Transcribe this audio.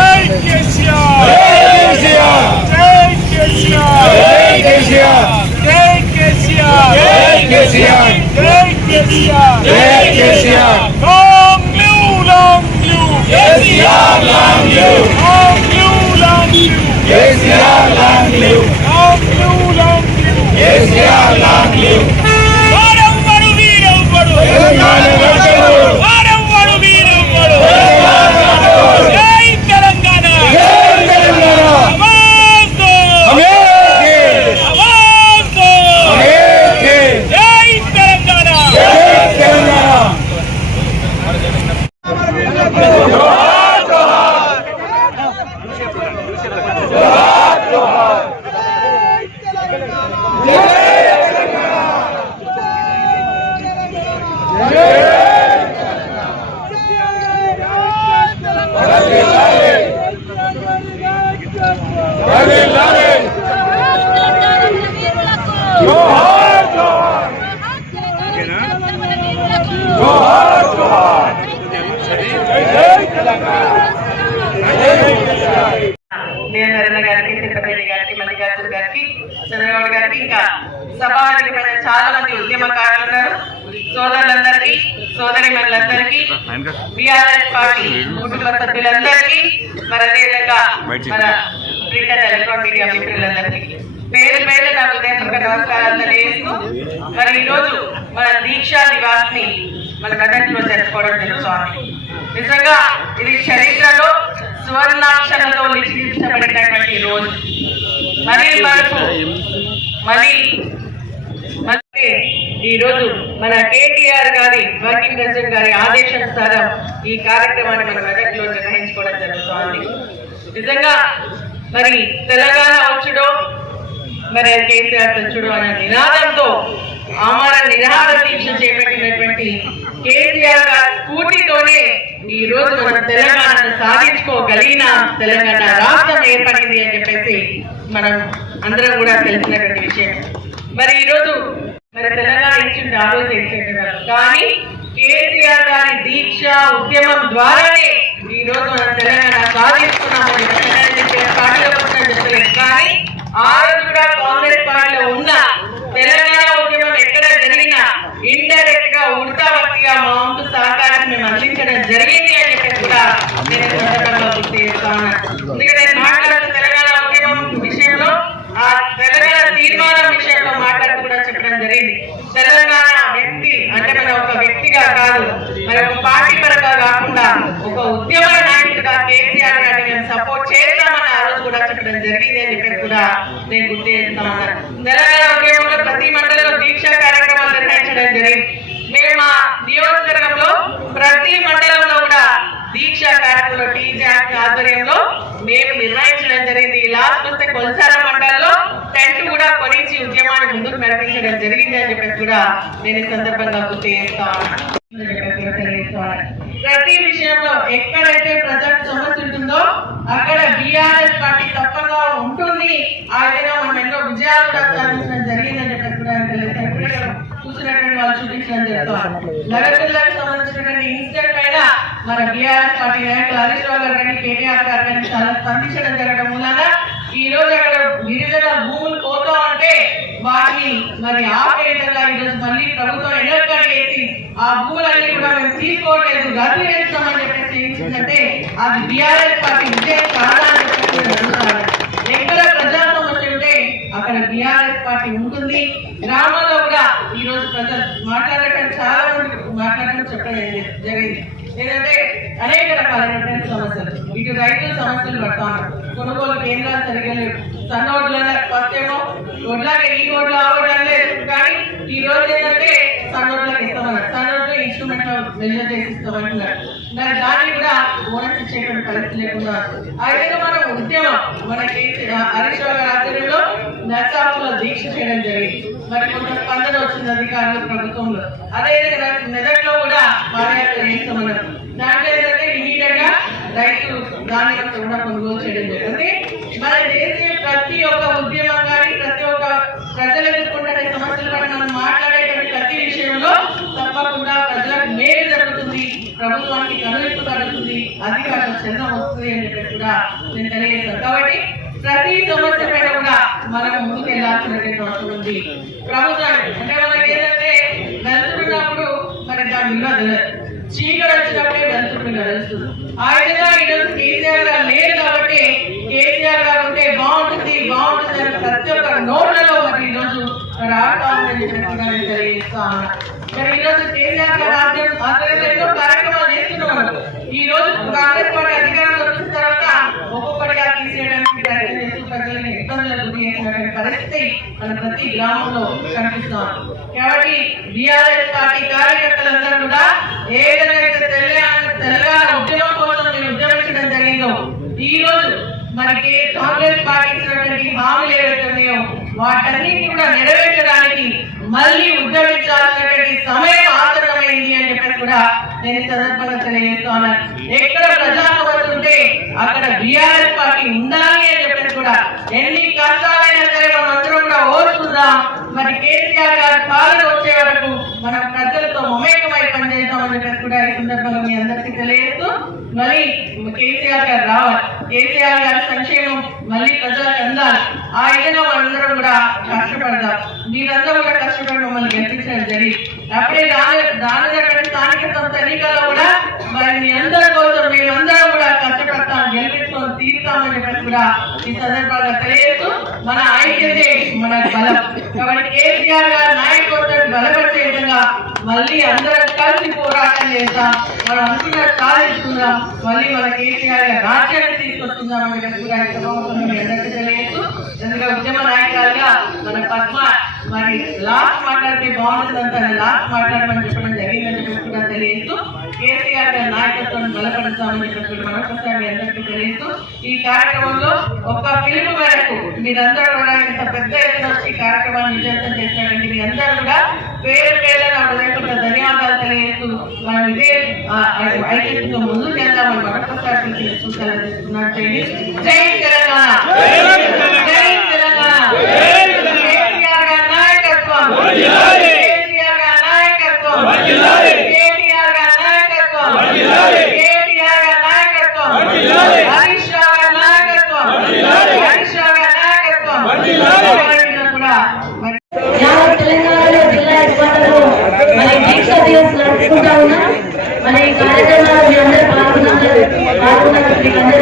జై కేసీఆర్ జై కేసీఆర్ వాడు నేను నరేంద్ర గారికి తిరుపతి గారికి మల్లికార్జున గారికి చంద్రబాబు గారికి ఇంకా సభాధికమైన చాలా మంది ఉద్యమకారులు ఉన్నారు సోదరులందరికీ సోదరి మనులందరికీ బీఆర్ఎస్ పార్టీ కుటుంబ సభ్యులందరికీ మరి అదేవిధంగా మన ప్రింట్ అండ్ ఎలక్ట్రానిక్ మీడియా మిత్రులందరికీ. పేరు పేరు నా హృదయపూర్వక నమస్కారాలు తెలియజేస్తూ మరి మన దీక్షా నివాస్ని మన మెదట్లో జరుపుకోవడం జరుగుతోంది. నిజంగా ఇది చరిత్రలో సువర్ణాక్షరంలో లిఖించబడినటువంటి రోజు మరి మనకు మరి మరి ఈ రోజు మన కేటీఆర్ గారి వర్కింగ్ ప్రెసిడెంట్ గారి ఆదేశానుసారం ఈ కార్యక్రమాన్ని మన మెదక్లో నిర్వహించుకోవడం జరుగుతోంది. నిజంగా మరి తెలంగాణ వచ్చుడో మరి కేసీఆర్ తెచ్చుడు అనే నినాదంతో ఆమర నిరాహార దీక్ష చేపట్టినటువంటి కేసీఆర్ గారి స్ఫూర్తితోనే ఈ రోజు మన తెలంగాణను సాధించుకోగలిగిన తెలంగాణ రాష్ట్రం అనేది మనం అందరం కూడా తెలిసినటువంటి విషయం. మరి ఈరోజు మరి తెలంగాణ ఇచ్చింది ఆ రోజు కానీ కేసీఆర్ గారి దీక్ష ఉద్యమం ద్వారానే ఈ రోజు మనం తెలంగాణ సాధించుకున్నామని చెప్పి పార్టీలో కూడా చెప్పలేదు కానీ ఆ రోజు కూడా కాంగ్రెస్ పార్టీలో ఉన్న తెలంగాణ ఉద్యమం ఎక్కడ జరిగినా ఇండైరెక్ట్గా ఉడతా భక్తిగా మా వంతు సహకారం మేము అందించడం జరిగింది అని చెప్పి కూడా నేను ఈ సందర్భంగా గుర్తు చేస్తా ఉన్నాను ఎందుకంటే నేను మాట్లాడుతున్న తెలంగాణ ఉద్యమం విషయంలో ఆ తెలంగాణ తీర్మానం విషయంలో మాట్లాడుతూ కూడా చెప్పడం జరిగింది తెలంగాణ వ్యక్తి అంటే మన ఒక వ్యక్తిగా కాదు మరి ఒక పార్టీ పరంగా కాకుండా ఒక ఉద్యమ నాయకుడిగా కేసీఆర్ గారిని మేము సపోర్ట్ చేస్తామని చెప్పడం జరిగింది అని చెప్పి కూడా నేను గుర్తు చేస్తా ఉన్నాను ఉద్యమంలో ప్రతి మండలంలో దీక్ష కార్యక్రమాలు నిర్వహించడం జరిగింది. మేము మా నియోజకవర్గంలో ప్రతి మండలంలో కూడా దీక్ష కార్యక్రమంలో టీజాక్ ఆధ్వర్యంలో మేము నిర్వహించడం జరిగింది. లాస్ట్ వస్తే కొలసార మండలంలో టెంట్ కూడా కొనించి ఉద్యమాన్ని ముందుకు నడిపించడం జరిగింది అని చెప్పేసి కూడా నేను ఈ సందర్భంగా గుర్తు చేస్తా ప్రతి విషయంలో ఎక్కడైతే ప్రజలకు సమస్య ఉంటుందో అక్కడ బీఆర్ఎస్ పార్టీ తప్పగా ఉంటుంది. ఆ విధంగా మనం ఎన్నో విజయాలు కూడా సాధించడం జరిగిందని చెప్పేసి కూడా చూసినటువంటి వాళ్ళు చూపించడం జరుగుతుంది. నగరపిల్లలకు సంబంధించినటువంటి ఇన్సిడెంట్ పైన మన బీఆర్ఎస్ పార్టీ నాయకులు హరీష్ రావు గారు కానీ కేటీఆర్ గారు కానీ చాలా స్పందించడం జరగడం మూలన ఈ రోజు అక్కడ గిరిజన భూములు పోతా ఉంటే వాటిని మరి ఆపే విధంగా ఈ మళ్ళీ ప్రభుత్వం ఎన్నోకటి ఆ భూములన్నీ కూడా మేము తీసుకోవట్లేదు రద్దు వేస్తామని చెప్పేసి ఇచ్చిందంటే అది బీఆర్ఎస్ పార్టీ విజయం కాదని ఎక్కడ ప్రజా సమస్య ఉంటే అక్కడ బీఆర్ఎస్ పార్టీ ఉంటుంది. గ్రామాల్లో కూడా ఈ రోజు ప్రజలు మాట్లాడటం చాలా మంది మాట్లాడటం చెప్పడం జరిగింది. ఏంటంటే అనేక రకాలైనటువంటి సమస్యలు. ఇటు రైతు సమస్యలు పడతా కొనుగోలు కేంద్రాలు సరిగ్గా లేవు. సన్నోడ్ల ఫస్ట్ ఏమో ఒడ్లాగే ఈ రోడ్లు ఆ లేదు. కానీ ఈ రోజు ఏంటంటే సన్నోడ్లకు ఇస్తామన్నారు సన్నోడ్లు ఇన్స్ట్రుమెంట్ మెజర్ చేసి ఇస్తామంటున్నారు. మరి దాన్ని కూడా బోనస్ ఇచ్చేటువంటి పరిస్థితి లేకుండా ఆ విధంగా మనం ఉద్యమం మనకి హరీష్ రావు గారి ఆధ్వర్యంలో నర్సాపులో దీక్ష చేయడం జరిగింది. మరి కొంత స్పందన వచ్చింది అధికారులు ప్రభుత్వంలో. అదేవిధంగా మెదక్లో కూడా పాదయాత్ర చేస్తామన్నారు. దాంట్లో ఏంటంటే ఇమీడియట్గా రైతు ధాన్యం కూడా కొనుగోలు చేయడం జరిగింది. మన చేసే ప్రతి ఒక్క ఉద్యమం కానీ ప్రతి ఒక్క ప్రజలు ఎదుర్కొంటున్న సమస్యలు కానీ మనం మాట్లాడేటువంటి ప్రతి విషయంలో తప్పకుండా ప్రజలకు మేలు జరుగుతుంది ప్రభుత్వానికి కనువిప్పు కలుగుతుంది అధికారులు చంద్రం వస్తుంది అని చెప్పి కూడా నేను తెలియజేస్తాను. కాబట్టి ప్రతి సమస్య పైన కూడా మనం ముందుకెళ్ళాల్సినటువంటి అవసరం ఉంది. ప్రభుత్వానికి అంటే మనకి ఏంటంటే వెళ్తున్నప్పుడు మరి దాని విలువ తెలియదు. చీకటి వచ్చినప్పుడే వెళ్తుంది తెలుస్తుంది. ఆ విధంగా ఈరోజు కేసీఆర్ గారు లేరు కాబట్టి కేసీఆర్ గారు ఉంటే బాగుంటుంది బాగుంటుంది అని ప్రతి ఒక్క నోట్లలో మరి ఈరోజు కూడా కేసీఆర్ గారు ఆధ్వర్యంలో కార్యక్రమాలు ఈ రోజు కాంగ్రెస్ పార్టీ అధికారంలో వచ్చిన తర్వాత ఒక్కొక్కటిగా తీసేయడానికి చేస్తూ ఇబ్బందులకు గురి చేసినటువంటి పరిస్థితి మన ప్రతి గ్రామంలో కనిపిస్తాం కాబట్టి బీఆర్ఎస్ పార్టీ కార్యకర్తలందరూ కూడా ఏ విధంగా తెలంగాణ తెలంగాణ ఉద్యమం కోసం మేము ఉద్యమించడం జరిగిందో ఈ రోజు మనకి కాంగ్రెస్ పార్టీ ఇచ్చినటువంటి హామీలు ఏవైతే ఉన్నాయో కూడా మళ్ళీ ఉద్యమించాల్సినటువంటి సమయం ఆసన్నమైంది అని చెప్పి కూడా నేను సందర్భంగా తెలియజేస్తున్నాను. ఎక్కడ ప్రజాసభలు ఉంటే అక్కడ బిఆర్ఎస్ పార్టీ ఉండాలి అని చెప్పి కూడా ఎన్ని కష్టాలైనా సరే మనం అందరం కూడా ఓర్చుకుందాం. మరి కేసీఆర్ గారు పాలన వచ్చే వరకు మనం ప్రజలతో మమేకమై పనిచేద్దామని చెప్పి కూడా ఈ సందర్భంగా మీ అందరికీ తెలియజేస్తూ మరి కేసీఆర్ గారు రావాలి. కేసీఆర్ గారి సంక్షేమం మళ్ళీ ప్రజలకు అందాలి. ఆ విధంగా మనందరం కూడా కష్టపడదాం. మీరందరూ కూడా గెలిపించడం అప్పుడే దాని దాని స్థానిక సంస్థ ఎన్నికల్లో కూడా మరి మీ అందరి కోసం మేమందరం కూడా కష్టపడతాం గెలిపించుకొని తీరుతామని చెప్పి కూడా ఈ సందర్భంగా తెలియదు మన ఐక్యతే మన బలం. కాబట్టి కేసీఆర్ గారి నాయకత్వాన్ని బలపరిచే విధంగా మళ్ళీ అందరం కలిసి పోరాటం చేస్తాం మనం అనుకున్న సాధిస్తున్నాం మళ్ళీ మన కేసీఆర్ గారి రాజ్యాన్ని తీసుకొస్తున్నాం అని చెప్పి కూడా ఈ సభాముఖంగా మీ అందరికీ తెలియజేస్తూ ఎందుకంటే ఉద్యమ నాయకులుగా మన పద్మ మరి లాస్ట్ మాట్లాడితే బాగుంటుందంట లాస్ట్ మాట్లాడమని చెప్పడం జరిగిందని చెప్పి కూడా తెలియజేస్తూ కేసీఆర్ గారి నాయకత్వాన్ని బలపడతామని చెప్పి కూడా మరొకసారి అందరికీ తెలియజేస్తూ ఈ కార్యక్రమంలో ఒక పిలుపు మేరకు మీరందరూ కూడా ఇంత పెద్ద ఎత్తున వచ్చి కార్యక్రమాన్ని విజయవంతం చేశారండి మీ అందరూ కూడా పేరు పేరు నా హృదయపూర్వక ధన్యవాదాలు తెలియజేస్తూ మనం ఇదే ఆ, ఐ- ఐక్యతతో ముందుకు వెళ్దామని మరొకసారి మీకు సూచనలు జై తెలంగాణ. प्रार्थना प्रार्थना